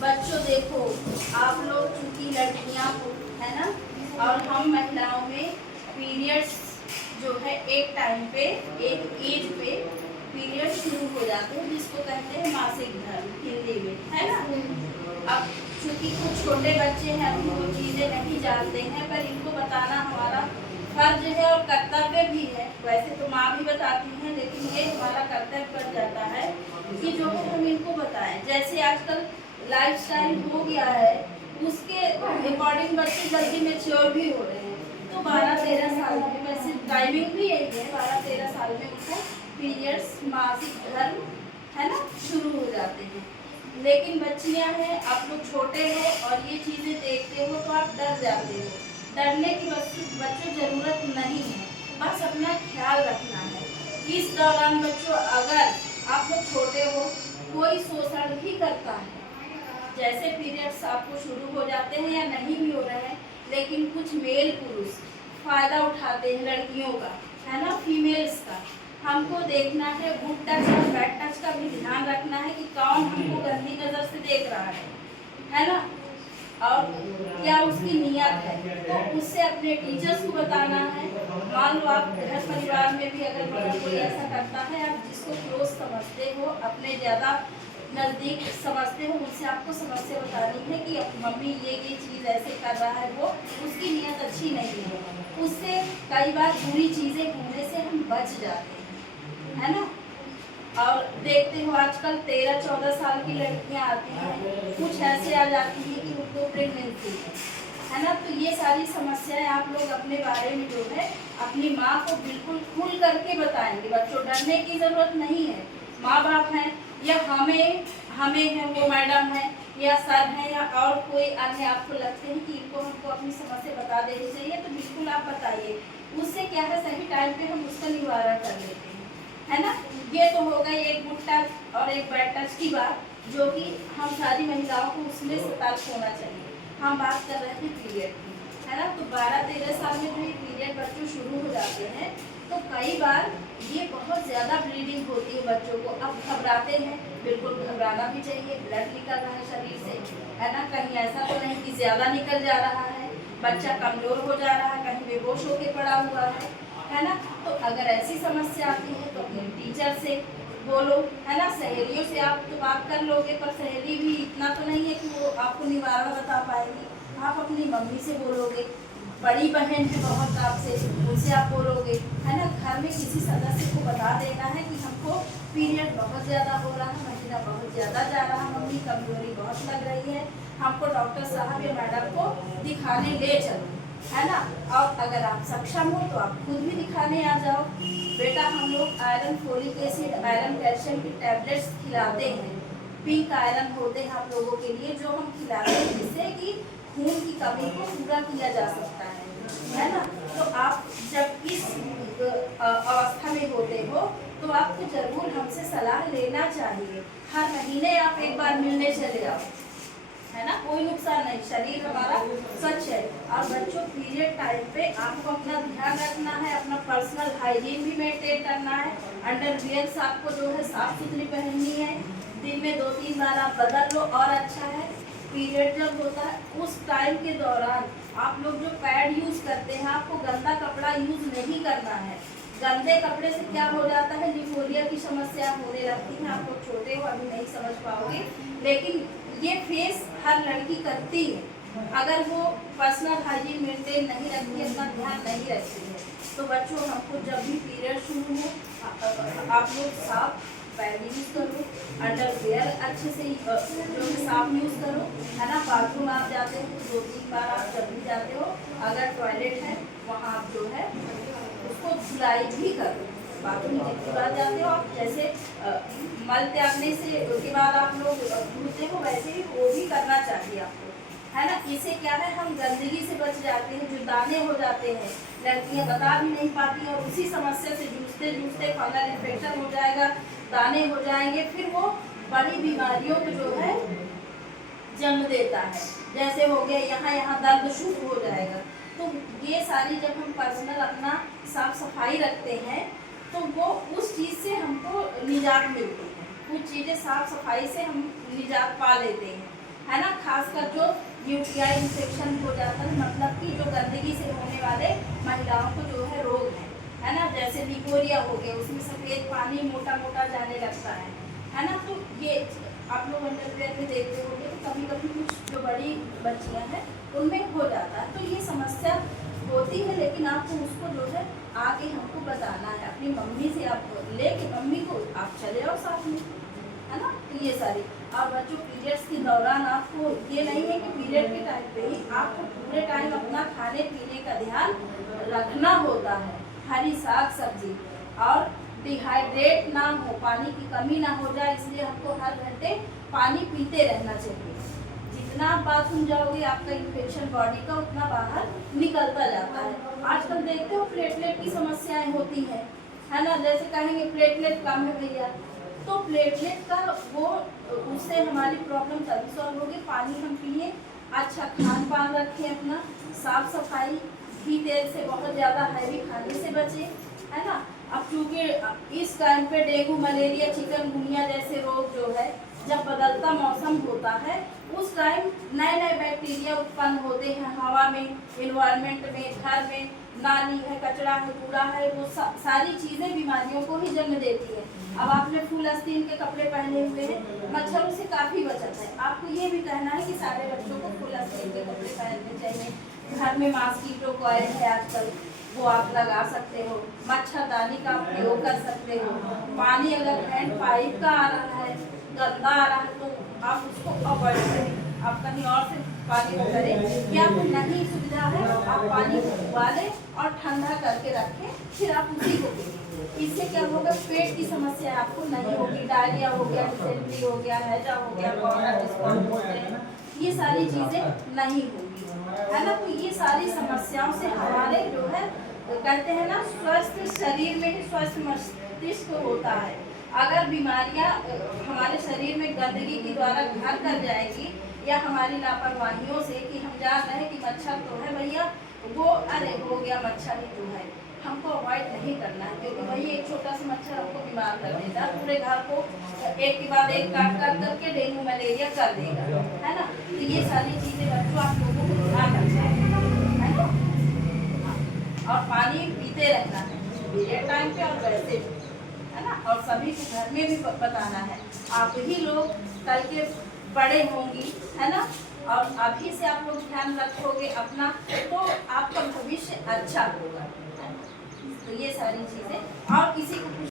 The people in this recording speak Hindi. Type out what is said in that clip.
बच्चों देखो, आप लोग चूंकि लड़कियां हो, है ना, और हम महिलाओं में पीरियड्स जो है एक टाइम पे, एक एज पे पीरियड शुरू हो जाते हैं, जिसको कहते हैं मासिक धर्म हिंदी में, है ना। अब चूंकि कुछ छोटे बच्चे हैं, अभी वो चीज़ें नहीं जानते हैं, पर इनको बताना हमारा फर्ज है और कर्तव्य भी है। वैसे तो माँ भी बताती हैं, लेकिन ये हमारा कर्तव्य बन जाता है कि जो है हम इनको बताएं। जैसे आजकल लाइफस्टाइल हो गया है, उसके अकॉर्डिंग बच्चे जल्दी मैच्योर भी हो रहे हैं। तो 12-13 साल में, वैसे टाइमिंग भी यही है, 12-13 साल में उनको पीरियड्स मासिक धर्म, है ना, शुरू हो जाते हैं। लेकिन बच्चियां हैं, आप लोग छोटे हो और ये चीज़ें देखते हो तो आप डर जाते हो। डरने की बच्चों ज़रूरत नहीं है, बस अपना ख्याल रखना है। इस दौरान बच्चों, अगर आप लोग छोटे हो, कोई शोषण भी करता है, जैसे पीरियड्स आपको शुरू हो जाते हैं या नहीं भी हो रहे हैं, लेकिन कुछ मेल पुरुष फ़ायदा उठाते हैं लड़कियों का, है ना, फीमेल्स का। हमको देखना है, गुड टच और बैड टच का भी ध्यान रखना है कि कौन हमको गंदी नज़र से देख रहा है ना, और क्या उसकी नियत है। तो उससे अपने टीचर्स को बताना है। मान लो आप घर परिवार में भी अगर कोई ऐसा करता है, आप जिसको क्लोज समझते हो, अपने ज़्यादा नज़दीक समझते हो, उनसे आपको समस्या बतानी है कि मम्मी ये चीज़ ऐसे कर रहा है, वो उसकी नियत अच्छी नहीं है। उससे कई बार बुरी चीज़ें होने से हम बच जाते हैं, है ना। और देखते हो आजकल 13-14 साल की लड़कियां आती हैं, कुछ ऐसे आ जाती हैं कि उनको प्रेगनेंसी है ना। तो ये सारी समस्याएं आप लोग अपने बारे में जो है अपनी माँ को बिल्कुल खुल करके बताएंगे। बच्चों, डरने की ज़रूरत नहीं है। माँ बाप हैं या हमें है, वो मैडम है या सर हैं या और कोई अन्य आपको लगते हैं कि इनको हमको अपनी समस्या बता देनी चाहिए, तो बिल्कुल आप बताइए। उससे क्या है, सही टाइम पे हम उसका निवारण कर लेते हैं, है ना। ये तो हो गई एक गुड टच और एक बैड टच की बात, जो कि हम सारी महिलाओं को उसमें सतर्क होना चाहिए। हम बात कर रहे थे पीरियड की, है ना। तो 12-13 साल में जो ये पीरियड बच्चों शुरू हो जाते हैं, तो कई बार ये बहुत ज़्यादा ब्लीडिंग होती है बच्चों को। अब घबराते हैं, बिल्कुल घबराना भी चाहिए, ब्लड निकल रहा है शरीर से, है ना। कहीं ऐसा तो नहीं कि ज़्यादा निकल जा रहा है, बच्चा कमज़ोर हो जा रहा है, कहीं बेहोश होकर पड़ा हुआ है ना। तो अगर ऐसी समस्या आती है तो अपने टीचर से बोलो, है ना। सहेलियों से आप तो बात कर लोगे, पर सहेली भी इतना तो नहीं है कि वो आपको निवारण बता पाएगी। आप अपनी मम्मी से बोलोगे, बड़ी बहन है बहुत आपसे, उनसे आप बोलोगे, है ना। घर में किसी सदस्य को बता देना है कि हमको पीरियड बहुत ज़्यादा हो रहा है, महीना बहुत ज़्यादा जा रहा है, मम्मी कमजोरी बहुत लग रही है, हमको डॉक्टर साहब या मैडम को दिखाने ले चलो, है ना। और अगर आप सक्षम हो तो आप खुद भी दिखाने आ जाओ। बेटा, हम लोग iron, folic acid, iron, calcium की टैबलेट्स खिलाते हैं। पिंक आयरन होते हैं आप लोगों के लिए, जो हम खिलाते हैं, जिससे कि खून की कमी को पूरा किया जा सकता है ना। तो आप जब इस अवस्था में होते हो तो आपको जरूर हमसे सलाह लेना चाहिए। हर महीने आप एक बार मिलने चले आओ, है ना, कोई नुकसान नहीं, शरीर हमारा स्वच्छ है। और बच्चों, पीरियड टाइम पे आपको अपना ध्यान रखना है, अपना पर्सनल हाइजीन भी मेंटेन करना है। अंडरवियर्स आपको जो है साफ सुथरी पहननी है, दिन में 2-3 बार आप बदल लो और अच्छा है। पीरियड जब होता है उस टाइम के दौरान आप लोग जो पैड यूज़ करते हैं, आपको गंदा कपड़ा यूज़ नहीं करना है। गंदे कपड़े से क्या हो जाता है, निमोनिया की समस्या होने लगती है। आप लोग छोटे हो, अभी नहीं समझ पाओगे, लेकिन ये फेस हर लड़की करती है। अगर वो पर्सनल हाइजीन मेंटेन नहीं रखती, अपना ध्यान नहीं रखती है, तो बच्चों, हमको जब भी पीरियड शुरू हो, आप लोग साफ पैड यूज़ करो, अंडरवियर अच्छे से जो है साफ यूज़ करो, है ना। बाथरूम आप जाते हो 2-3 बार आप जब भी जाते हो, अगर टॉयलेट है वहाँ आप जो है उसको धुलाई भी करो। बाथरूम जितनी बार जाते हो आप, जैसे मल त्यागने से उसके बाद आप लोग धुलते हो, वैसे ही वो भी करना चाहिए आपको, है ना। इससे क्या है, हम गंदगी से बच जाते हैं। जो दाने हो जाते हैं, लड़कियां बता भी नहीं पाती और उसी समस्या से जूझते जूझते फंगल इन्फेक्शन हो जाएगा, दाने हो जाएंगे, फिर वो बड़ी बीमारियों को जो है जन्म देता है। जैसे हो गया यहाँ दर्द शुरू हो जाएगा। तो ये सारी जब हम पर्सनल अपना साफ सफाई रखते हैं, तो वो उस चीज़ से हमको निजात मिलती है। कुछ चीज़ें साफ सफाई से हम निजात पा लेते हैं। है ना, खासकर जो यूटीआई इन्फेक्शन हो जाता है, मतलब कि जो गंदगी से होने वाले महिलाओं को जो है रोग है ना, जैसे लिकोरिया हो गया, उसमें सफ़ेद पानी मोटा मोटा जाने लगता है ना। तो ये आप लोग अंडरवेयर में देखते होंगे तो कभी कभी कुछ जो बड़ी बच्चियां हैं उनमें हो जाता है। तो ये समस्या होती है, लेकिन आपको उसको जो है आगे हमको बताना है, अपनी मम्मी से आप लेके मम्मी को आप चले आओ साथ में, है ना। तो ये सारी, और बच्चों पीरियड्स के दौरान आपको ये नहीं है कि पीरियड के टाइम पे ही आपको पूरे टाइम अपना खाने पीने का ध्यान रखना होता है। हरी साग सब्जी और डिहाइड्रेट ना हो, पानी की कमी ना हो जाए, इसलिए हमको हर घंटे पानी पीते रहना चाहिए। जितना आप बाथरूम जाओगे आपका इन्फेक्शन बॉडी का उतना बाहर निकलता जाता है। आजकल देखते हो प्लेटलेट की समस्याएं होती है ना, जैसे कहेंगे प्लेटलेट कम है भैया, तो प्लेटलेट का वो उससे हमारी प्रॉब्लम तभी सॉल्व होगी, पानी हम पिए, अच्छा खान पान रखें, अपना साफ सफाई, घी तेल से बहुत ज़्यादा हैवी खाने से बचे, है ना। अब चूँकि इस टाइम पे डेंगू मलेरिया चिकनगुनिया जैसे रोग जो है, जब बदलता मौसम होता है उस टाइम नए नए बैक्टीरिया उत्पन्न होते हैं हवा में, इन्वायरमेंट में, घर में, नाली है, कचरा है, कूड़ा है, वो सारी चीज़ें बीमारियों को ही जन्म देती है। अब आपने फुल आस्तीन के कपड़े पहने हुए हैं, मच्छरों से काफ़ी बचत है। आपको ये भी कहना है कि सारे बच्चों को फुल आस्तीन के कपड़े पहनने चाहिए। घर में मॉस्किटो कॉइल है आजकल, वो आप लगा सकते हो, मच्छरदानी का प्रयोग कर सकते हो। पानी अगर हैंड पाइप का आ रहा है, गंदा आ रहा है, तो आप उसको अवॉइड करें, आप कहीं और से पानी को करें, या आपको नहीं सुविधा है आप पानी को उबालें और ठंडा करके रखें, फिर आप उसी को पिए। इससे क्या होगा, पेट की समस्या आपको नहीं होगी, डायरिया हो गया, डिसेंट्री हो गया, हैजा हो गया, कॉलरा डिस्कॉर्ड होते हैं, ये सारी चीज़ें नहीं होगी, है ना। तो ये सारी समस्याओं से हमारे जो है कहते हैं ना, स्वस्थ शरीर में ही स्वस्थ मस्तिष्क होता है। अगर बीमारियां हमारे शरीर में गंदगी के द्वारा घर कर जाएगी, या हमारी लापरवाहियों से कि हम जान रहे हैं कि मच्छर तो है भैया, वो अरे हो गया मच्छर ही तो है, हमको अवॉइड नहीं करना है, क्योंकि वही एक छोटा सा मच्छर हमको बीमार कर देता है, पूरे घर को एक के बाद एक काट काट करके डेंगू मलेरिया कर देगा, है ना। तो ये सारी चीज़ें बच्चों आप लोगों को ध्यान रखना है ना, और पानी पीते रहना है पीरियड टाइम पे और वैसे भी, है ना। और सभी को घर में भी बताना है, आप ही लोग कल के बड़े होंगी, है ना, और अभी से आप लोग ध्यान रखोगे अपना, तो आपका भविष्य अच्छा होगा। तो ये सारी चीज़ें, और किसी को